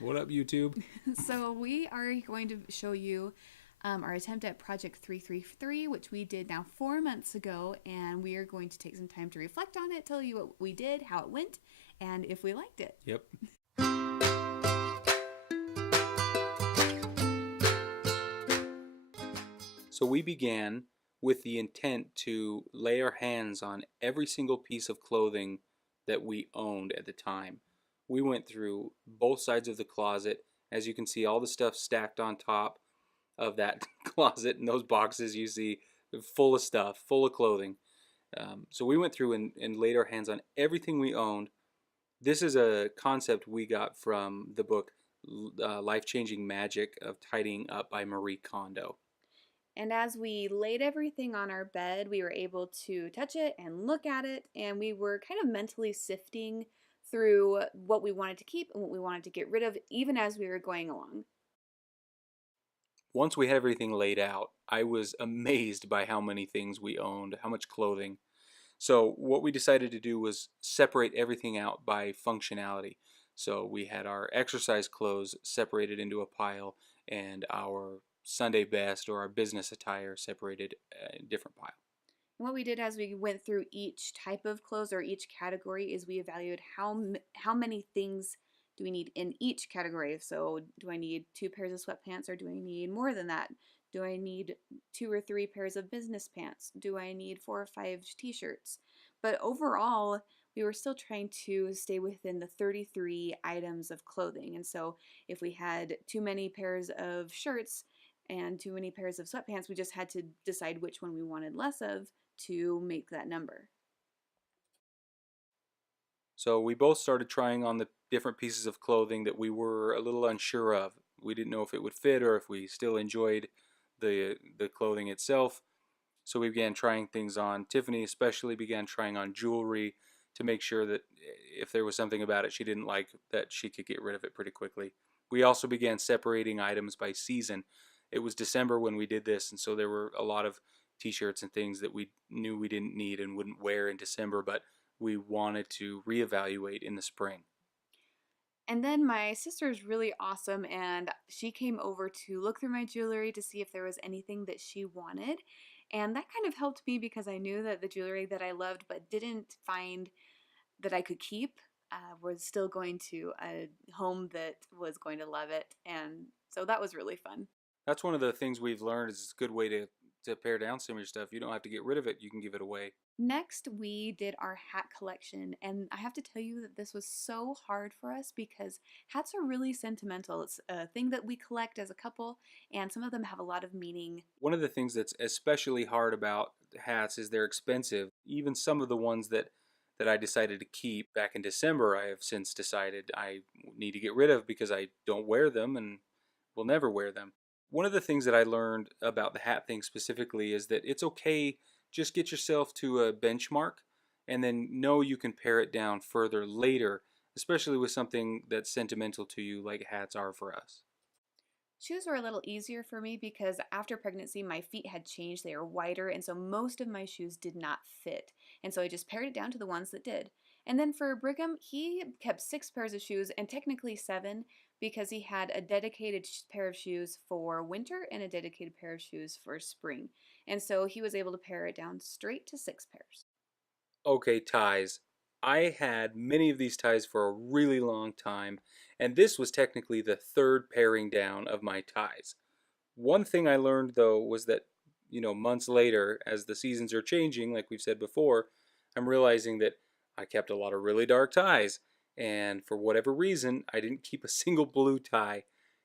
What up, YouTube? So we are going to show you our attempt at Project 333, which we did now 4 months ago, and we are going to take some time to reflect on it, tell you what we did, how it went, and if we liked it. Yep. So we began with the intent to lay our hands on every single piece of clothing that we owned at the time. We went through both sides of the closet. As you can see, all the stuff stacked on top of that closet and those boxes you see full of stuff, full of clothing. So we went through and laid our hands on everything we owned. This is a concept we got from the book Life Changing Magic of Tidying Up by Marie Kondo. And as we laid everything on our bed, we were able to touch it and look at it, and we were kind of mentally sifting through what we wanted to keep and what we wanted to get rid of, even as we were going along. Once we had everything laid out, I was amazed by how many things we owned, how much clothing. So what we decided to do was separate everything out by functionality. So we had our exercise clothes separated into a pile and our Sunday best or our business attire separated in a different pile. And what we did as we went through each type of clothes or each category is we evaluated how many things do we need in each category. So do I need 2 pairs of sweatpants or do I need more than that? Do I need 2 or 3 pairs of business pants? Do I need 4 or 5 t-shirts? But overall, we were still trying to stay within the 33 items of clothing. And so if we had too many pairs of shirts and too many pairs of sweatpants, we just had to decide which one we wanted less of to make that number. So we both started trying on the different pieces of clothing that we were a little unsure of. We didn't know if it would fit or if we still enjoyed the clothing itself. So we began trying things on. Tiffany especially began trying on jewelry to make sure that if there was something about it she didn't like, that she could get rid of it pretty quickly. We also began separating items by season. It was December when we did this, and so there were a lot of t-shirts and things that we knew we didn't need and wouldn't wear in December, but we wanted to reevaluate in the spring. And then my sister is really awesome, and she came over to look through my jewelry to see if there was anything that she wanted. And that kind of helped me because I knew that the jewelry that I loved but didn't find that I could keep was still going to a home that was going to love it. And so that was really fun. That's one of the things we've learned is it's a good way to pare down some of your stuff. You don't have to get rid of it, you can give it away. Next, we did our hat collection, and I have to tell you that this was so hard for us because hats are really sentimental. It's a thing that we collect as a couple, and some of them have a lot of meaning. One of the things that's especially hard about hats is they're expensive. Even some of the ones that I decided to keep back in December, I have since decided I need to get rid of because I don't wear them and will never wear them. One of the things that I learned about the hat thing specifically is that it's okay, just get yourself to a benchmark and then know you can pare it down further later, especially with something that's sentimental to you like hats are for us. Shoes were a little easier for me because after pregnancy, my feet had changed. They are wider, and so most of my shoes did not fit. And so I just pared it down to the ones that did. And then for Brigham, he kept 6 pairs of shoes, and technically 7 because he had a dedicated pair of shoes for winter and a dedicated pair of shoes for spring. And so he was able to pare it down straight to 6 pairs. Okay, ties. I had many of these ties for a really long time, and this was technically the third paring down of my ties. One thing I learned though was that, months later, as the seasons are changing, like we've said before, I'm realizing that I kept a lot of really dark ties, and for whatever reason, I didn't keep a single blue tie,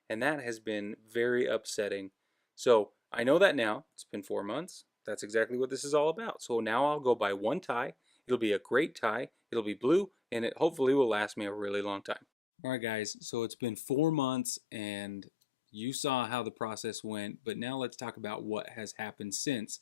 and that has been very upsetting. So I know that now. It's been 4 months. That's exactly what this is all about. So now I'll go buy one tie. It'll be a great tie. It'll be blue, and it hopefully will last me a really long time. All right, guys. So it's been 4 months, and you saw how the process went, but now let's talk about what has happened since.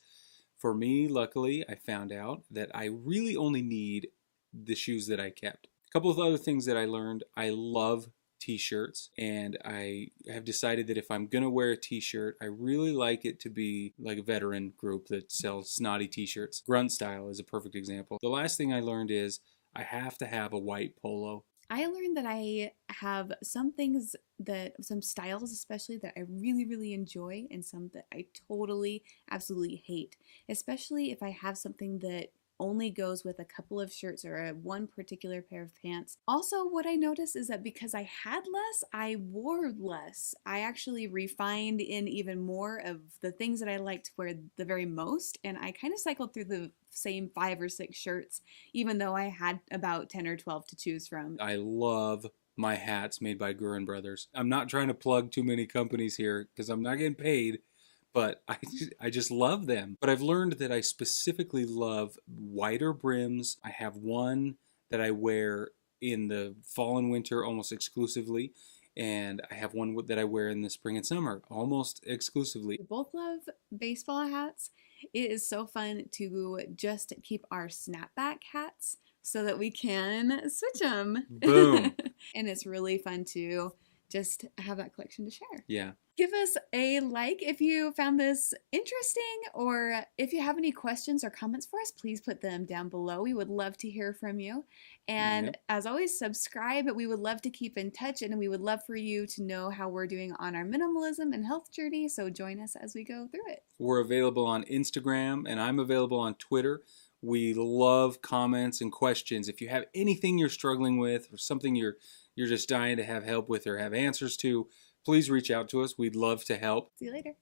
For me, luckily, I found out that I really only need the shoes that I kept. A couple of other things that I learned: I love t-shirts, and I have decided that if I'm gonna wear a t-shirt, I really like it to be like a veteran group that sells snotty t-shirts. Grunt Style is a perfect example. The last thing I learned is I have to have a white polo. I learned that I have some things that, some styles especially, that I really, really enjoy, and some that I totally, absolutely hate. Especially if I have something that only goes with a couple of shirts or one particular pair of pants. Also, what I noticed is that because I had less, I wore less. I actually refined in even more of the things that I liked to wear the very most, and I kind of cycled through the same 5 or 6 shirts even though I had about 10 or 12 to choose from. I love my hats made by Gurin Brothers. I'm not trying to plug too many companies here because I'm not getting paid, but I just love them. But I've learned that I specifically love wider brims. I have one that I wear in the fall and winter almost exclusively, and I have one that I wear in the spring and summer almost exclusively. We both love baseball hats. It is so fun to just keep our snapback hats so that we can switch them. Boom. And it's really fun to just have that collection to share. Yeah. Give us a like if you found this interesting, or if you have any questions or comments for us, please put them down below. We would love to hear from you. And Yep. as always, subscribe. We would love to keep in touch, and we would love for you to know how we're doing on our minimalism and health journey. So join us as we go through it. We're available on Instagram, and I'm available on Twitter. We love comments and questions. If you have anything you're struggling with or something you're just dying to have help with or have answers to, please reach out to us. We'd love to help. See you later.